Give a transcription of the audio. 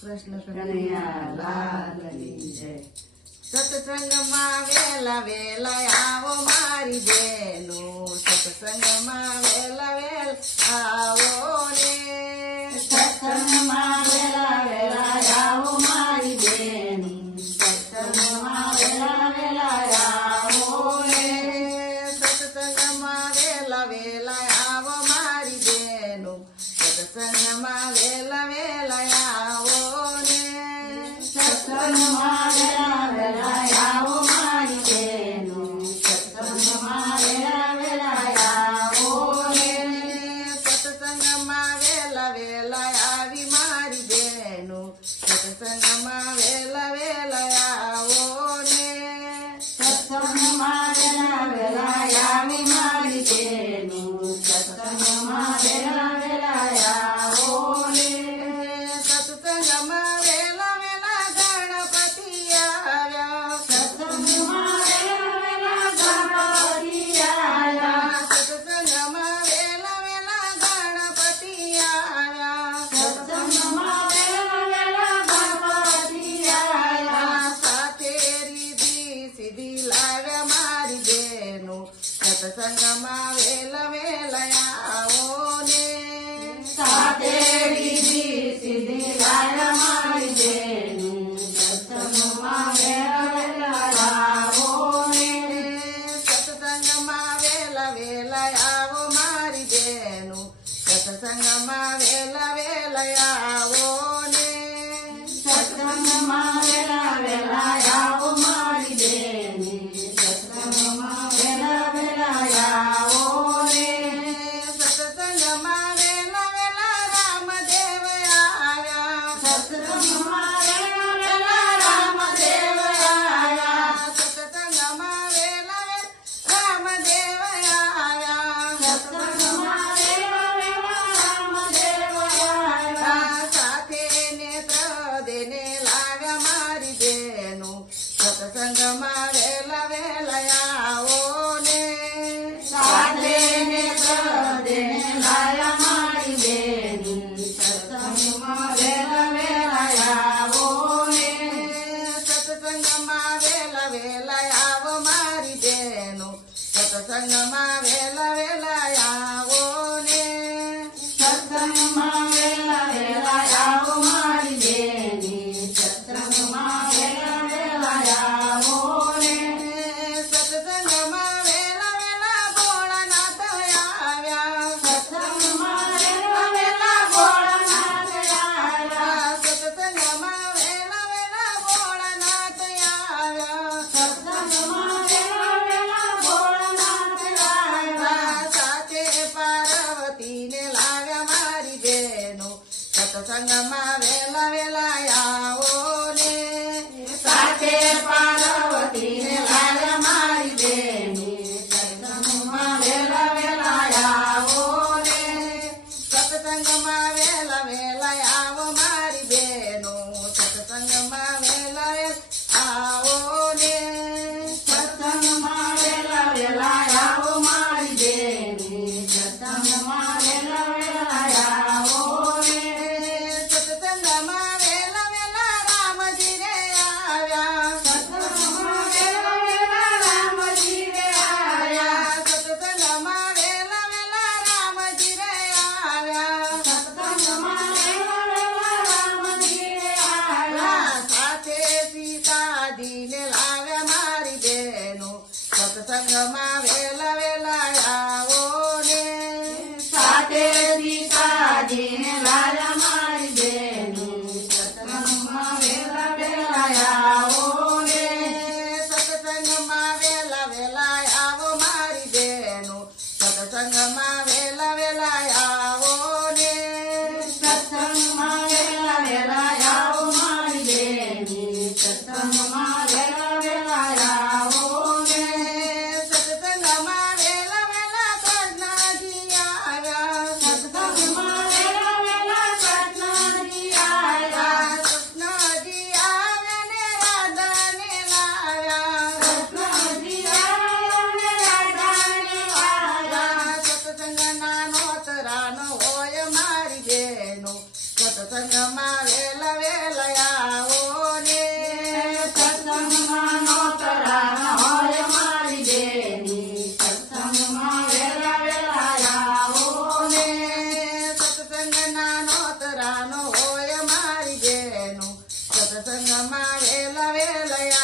કૃષ્ણ કનૈયા લાલની જય. સત્સંગમાં વેલા વેલા આવો મારી બેનો, સત્સંગમાં વેલા વેલા આવો ને. સત્સંગમાં વેલા વેલા આવો મારી બેન, સત્સંગમાં વેલા વેલા આવો ને. સત્સંગમાં વેલા વેલા આવો મારી બેનો, સત્સંગમાં વેલા વેલા આવો ને. સત્સંગમાં વેલા વેલા આવો મારી બેન, સત્સંગમાં વેલા વેલા આવો ને. સત્સંગમાં વેલા વેલા આવી મારી બેનો, સત્સંગમાં વેલા વેલા આવો ને. સત્સંગમાં વેલા વેલા આવી મારી બેન, સત્સંગમાં વેલા વેલા આવો ને. સત્સંગમાં વેલા વેલા ગણપતિ આવ્યા, સત્સંગમાં વેલા વેલા ગણપતિ આવ્યા, સત્સંગમાં વેલા વેલા ગણપતિ આવ્યા. સત્સંગમાં વેલા વેલા ગણપતિ આવ્યા. સાથે રીધી સીધી લાવ્યા મારી બેનો, સત્સંગમાં વેલા વેલા આવો ને. સાથે રીધી સીધી લાવ્યા મારી બેન, સત્સંગમાં વેલા વેલા આવો ને. સત્સંગમાં વેલા વેલા આવો મારી બેનો, સત્સંગમાં વેલા વેલા આવો ને. સત્સંગમાં વેલા વેલા આવો મારી બેન, સત્સંગમાં વેલા વેલા આવો ને. સત્સંગમાં વેલા વેલા રામદેવ આવ્યા, સત્સંગમાં વેલા વેલા રામદેવ આવ્યા, સત્સંગમાં વેલા વેલા રામદેવ આવ્યા. સત્સંગમાં વેલા વેલા રામદેવ આવ્યા. સાથે નેત્ર દેને લાવ્યા મારી બેનો, સત્સંગમાં વેલા વેલા આવો ને. સાથે નેત્ર દેને લાયા મારી બેન, સત્સંગમાં વેલા વેલા આવો ને. સત્સંગમાં વેલા વેલા આવો મારી બેનો, સત્સંગમાં વેલા વેલા આવો ને. સત્સંગમાં વેલા વેલા આવો મારી બેન, સત્સંગમાં વેલા વેલા આવો ને. સત્સંગમાં વેલા વેલા ભોળાનાથ આવ્યા, સત્સંગમાં વેલા વેલા ભોળાનાથ આવ્યા, સત્સંગમાં વેલા વેલા ભોળાનાથ આવ્યા. સત્સંગમાં વેલા વેલા ભોળાનાથ આવ્યા. સાથે પાર્વતીને લાવ્યા મારી બેનો, સત્સંગમાં વેલા વેલા આવો ને. સાથે પાર્વતીને લાવ્યા મારી બેન, સત્સંગમાં વેલા વેલા આવો ને. સત્સંગમાં વેલા વેલા આવો મારી બેનો, સત્સંગમાં વેલા વેલા આવો ને. સત્સંગમાં વેલા વેલા આવો મારી બેન, સત્સંગમાં વેલા વેલા આવો ને. સત્સંગમાં વેલા વેલા રામજી રે આવ્યા, સત્સંગમાં વેલા વેલા રામજી રે આવ્યા, સત્સંગમાં વેલા વેલા રામજી રે આવ્યા. સત્સંગમાં વેલા વેલા રામજી રે આવ્યા. સાથે સીતાજીને લાવ્યા મારી બેનો, સત્સંગમાં વેલા વેલા આવો ને. સાથે સીતાજીને લાવ્યા મારી બેન, સત્સંગમાં વેલા વેલા આવો ને. સત્સંગમાં વેલા વેલા આવો મારી બેનો, સત્સંગમાં વેલા વેલા આવો ને. સત્સંગમાં વેલા વેલા આવો મારી બેન, સત્સંગમાં વેલા વેલા આવો ને. સત્સંગમાં વેલા વેલા કૃષ્ણજી આવ્યા, સત્સંગમાં વેલા વેલા કૃષ્ણજી આવ્યા, કૃષ્ણજી આવ્યા ને રાધાને લાવ્યા. કૃષ્ણજી આવ્યા ને રાધાને લાવ્યા. સત્સંગના નોતરાનો હોય મારી બેનો, સત્સંગમાં વેલા વેલા નોતરાનો હોય મારી બેનું સત્સંગમાં વેલા વેલા